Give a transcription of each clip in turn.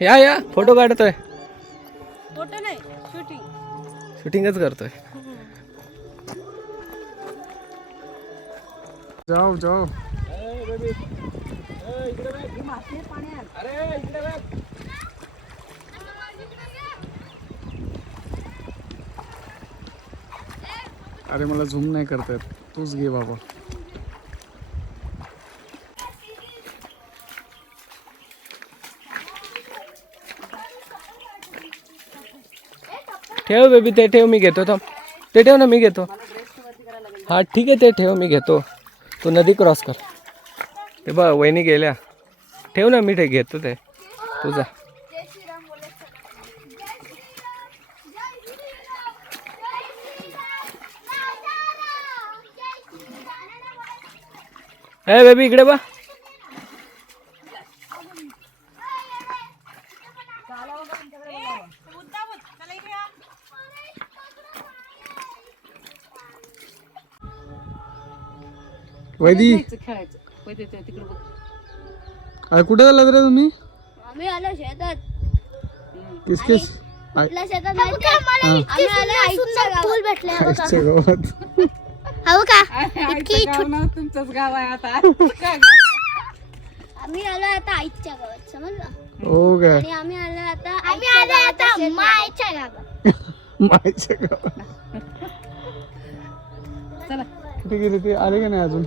या फोटो काढतोय. फोटो नाही, शूटिंग. शूटिंगच करतोय. जाओ जाओ. अरे मला झूम नाही करता येत, तूच घे बाबा. ठेव बेबी, ते ठेव, मी घेतो. थांब, ते ठेव ना, मी घेतो. हा ठीक आहे, ते ठेव, मी घेतो. तू नदी क्रॉस कर. ते बघ वहिनी गेल्या. ठेव ना, मी घेतो ते तुझा. ए बेबी इकडे बा. वैदी खेळायचं तिकडे बघ. अरे कुठे चाललात रे तुम्ही? आम्ही आलो शेतात. किस किस? आपल्या शेतात आम्ही आलो आईच्या गावात. फुल भेटले आईच्या गावात. हो का? इतकी तुमचंच गाव आहे आता. आम्ही आलो आता आईच्या गावात, समजलं? हो काय? आणि आम्ही आलो आता मायच्या गावात. मायच्या गावात. चला. कुठे गेले ते? आले का नाही अजून?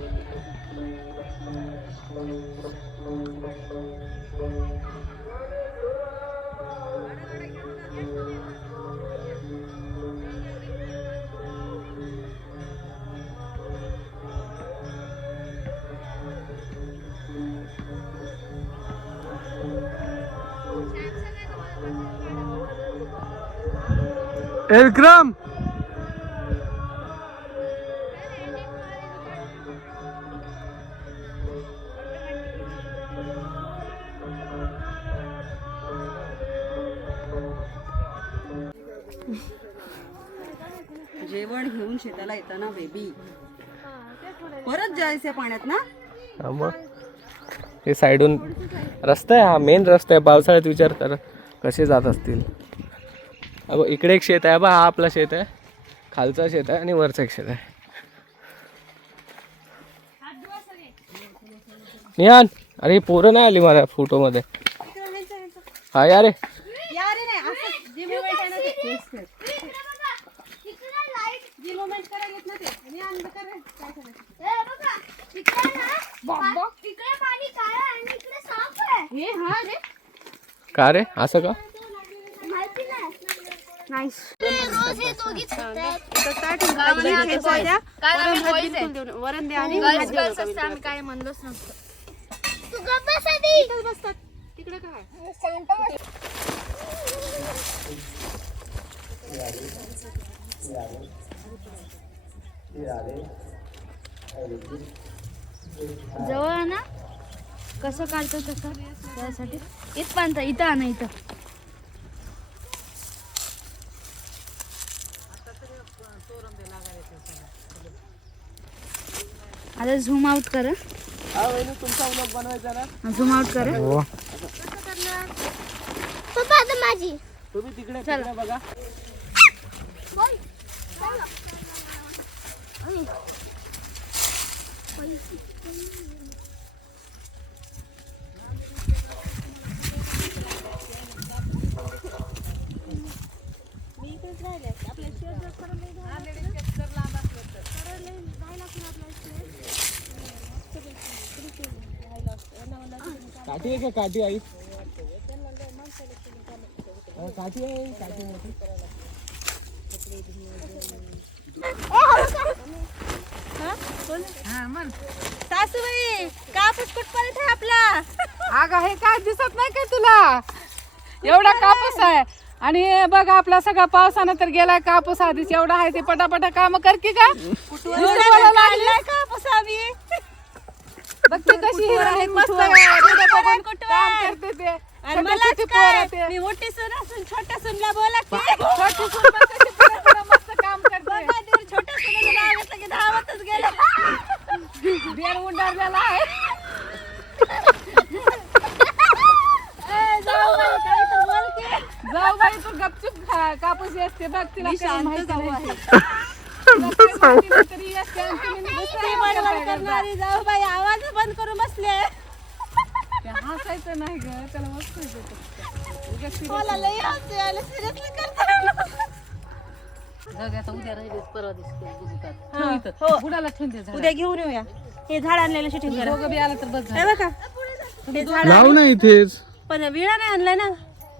विक्रम जेवण घेऊन शेताला येताना बेबी परत जायचं पाण्यात ना. हा मग हे साईडून रस्ता आहे, हा मेन रस्ता आहे. पावसाळ्यात विचार कर कसे जात असतील. अगो इकडे एक शेत आहे बा, हा आपला शेत आहे, खालचा शेत आहे आणि वरचा एक शेत आहे. निहान, अरे पोरं नाही आली मला फोटोमध्ये. हा या रे. का रे असं का? वरण द्या आणि काय म्हणलोच नसतं. तिकडे काय जवळ ना कसं काढतो तसं त्यासाठी इथपर्यंत इथं आणा इथं. आता झूम आउट कर. तुमचा व्लॉग बनवायचा ना, झूम आउट कर. पप्पा आता माझी. तुम्ही तिकडे बघा. काठी आहे का? काठी आई काठी आहे, काठी मोठी. सासूबाई कापूस कुठपर्यंत आहे आपला? अगं हे काय दिसत नाही का तुला? एवढा कापूस आहे आणि हे बघ आपला सगळा पावसानं तर गेलाय कापूस. आधीच एवढा आहे ते पटापटा काम कर की का? कापूस आम्ही बघ ती कशी आहे, मस्त काम करते ते. आणि मला मी मोठी सून असून छोट्या सूनला बोला की छोटी सून पण कशी मस्त काम करते. छोट्या सूनला आवडलं की धावतच गेलं. बेड उंडारलेला आहे. जाऊ बाई, काय कापूस असते बघ तिला शांत जाऊ आहे जाऊ बाई आवाज बंद करून बसले हसायचं नाही ग त्याला मस्त मला लई हसू आलं सिरियसली उद्या घेऊन येऊया हे झाड आणलेलं शूटिंग लाव ना इथेच. पण विळा नाही आणलाय ना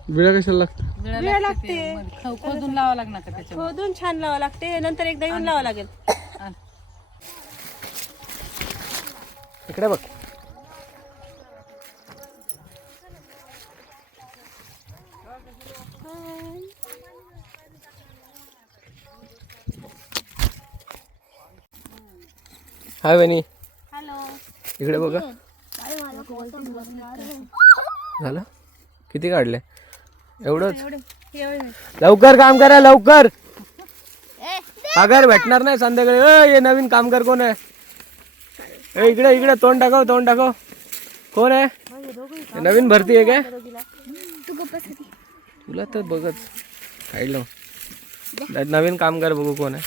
विळा कशाला लागते? विळा लागते खोदून लावा लागणार का त्याच्या खोदून छान लावा लागते नंतर एकदा येऊन लावा लागेल इकडे बघ. हाय वहिनी. इकडे बघा. झालं किती काढले? एवढंच. लवकर काम करा लवकर. पगार भेटणार नाही संध्याकाळी. हे नवीन कामगार कोण आहे? इकडे इकडे तोंड टाकव तोंड टाकव. कोण आहे? नवीन भरती आहे काय? तुला तर बघत काढलं. नवीन कामगार बघू कोण आहे.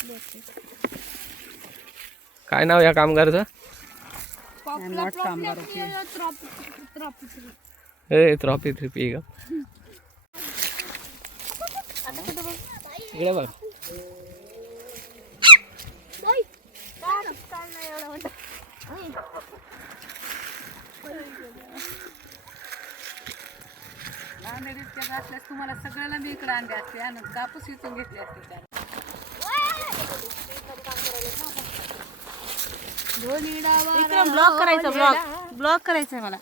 काय नाव या कामगारचं? ट्रॉफी थ्रिपी का? इकडे बघ. तुम्हाला सगळ्याला मी इकडे आणले असते आणि कापूस इथून घेतले असते. ब्लॉक करायचं ब्लॉक करायचंय मला.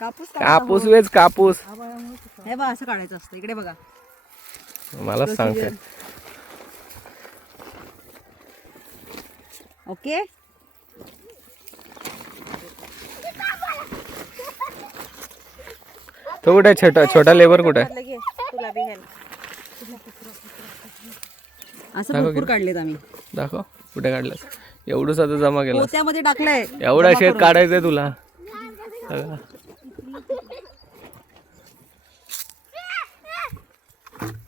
कापूस कापूस वेच कापूस. हे बघा असं काढायचं असतं. इकडे बघा मला सांगते. ओके तो कुठे छोटा लेबर कुठे आहे? असं भरपूर काढलेत आम्ही. दाखव कुठे काढलं. एवढंच आता जमा केलं. त्यामध्ये टाकलंय. एवढा शेत काढायचंय तुला.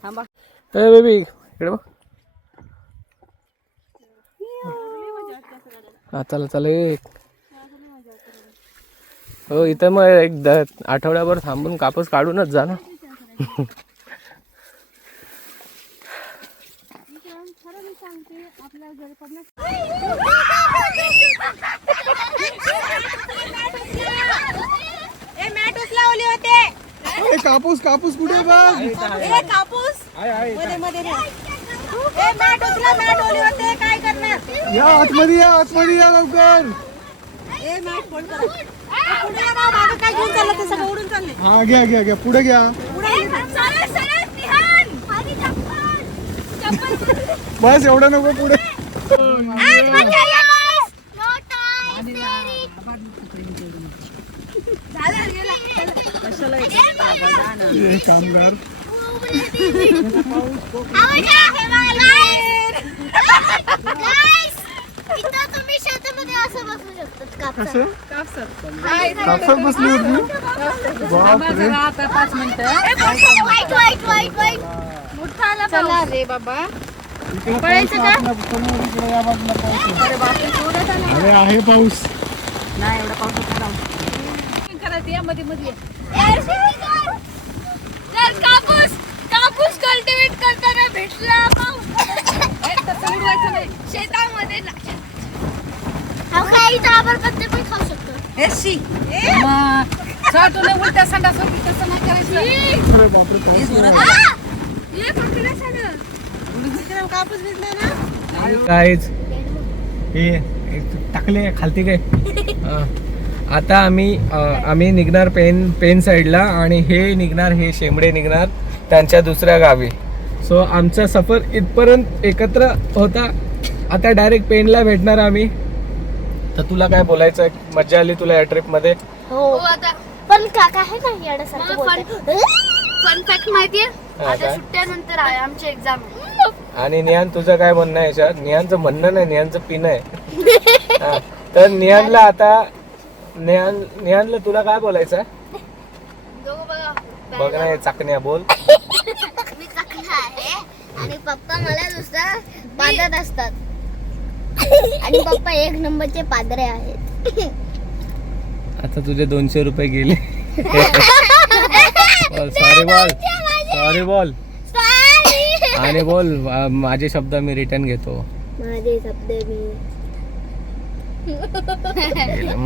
थांबा बेबी इकडे बघ. हा चला चला. हो इथं मग एक आठवड्याभर थांबून कापूस काढूनच जा ना. कापूस कापूस कुठे बघ. कापूस काय करणार. या आतमध्ये या आतमध्ये या लवकर. काय घेऊन चाललं ते सगळं उडून चालले. हा घ्या घ्या घ्या पुढे घ्या. बस एवढं नको पुढे. कामगार कापसात बसली होती. चला रे बाबा. अरे आहे पाऊस. नाही एवढा पाऊस करायचं या मध्ये मध्ये. कापूस कापूस कल्टिवेट करताना भेटला उडवायचं नाही शेतामध्ये. काही ताबडतोब पण खाऊ शकतो. उलट्या संडास तसं नाही करायचं. कापूस भिजलाय ना. काहीच हे टाकले खालती काय. आता आम्ही निघणार पेन साईडला आणि हे निघणार, हे शेंबडे निघणार त्यांच्या दुसऱ्या गावी. सो आमचा सफर इथपर्यंत एकत्र होता. आता डायरेक्ट पेनला भेटणार आम्ही. तर तुला काय बोलायचं? मजा आली तुला या ट्रिप मध्ये? हो आता पण काका आहे ना येण्यासारखं बोलतोय. फन फॅक्ट माहितीये आता सुट्ट्यानंतर आहे आमची एक्झाम. आणि निहान तुझं काय म्हणणं आहे याच्यात? निहानचं म्हणणं नाही, निहानचं पिणं आहे. तर निहानला आता निहानला तुला काय बोलायचं? बघ ना हे चाकण्या बोल. मी चाकणा आहे आणि पप्पा मला नुसतं बांधत असतात. आणि पप्पा 1 नंबरचे पादरे आहेत. आता तुझे 200 रुपये गेले. सॉरी बोल आणि बोल माझे शब्द मी रिटर्न घेतो. माझे शब्द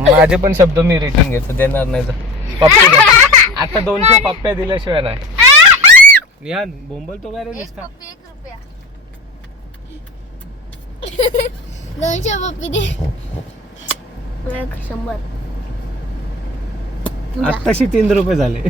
माझे पण शब्द मी रिटर्न घेतो. देणार नाही पप्पे दे. आता 200 पप्प्या दिल्याशिवाय नाही. निहान बोंबल तो काय रे नुसता. 1 रुपया 200 पप्पी दे. 100 आत्ताशी 3 रुपये झाले.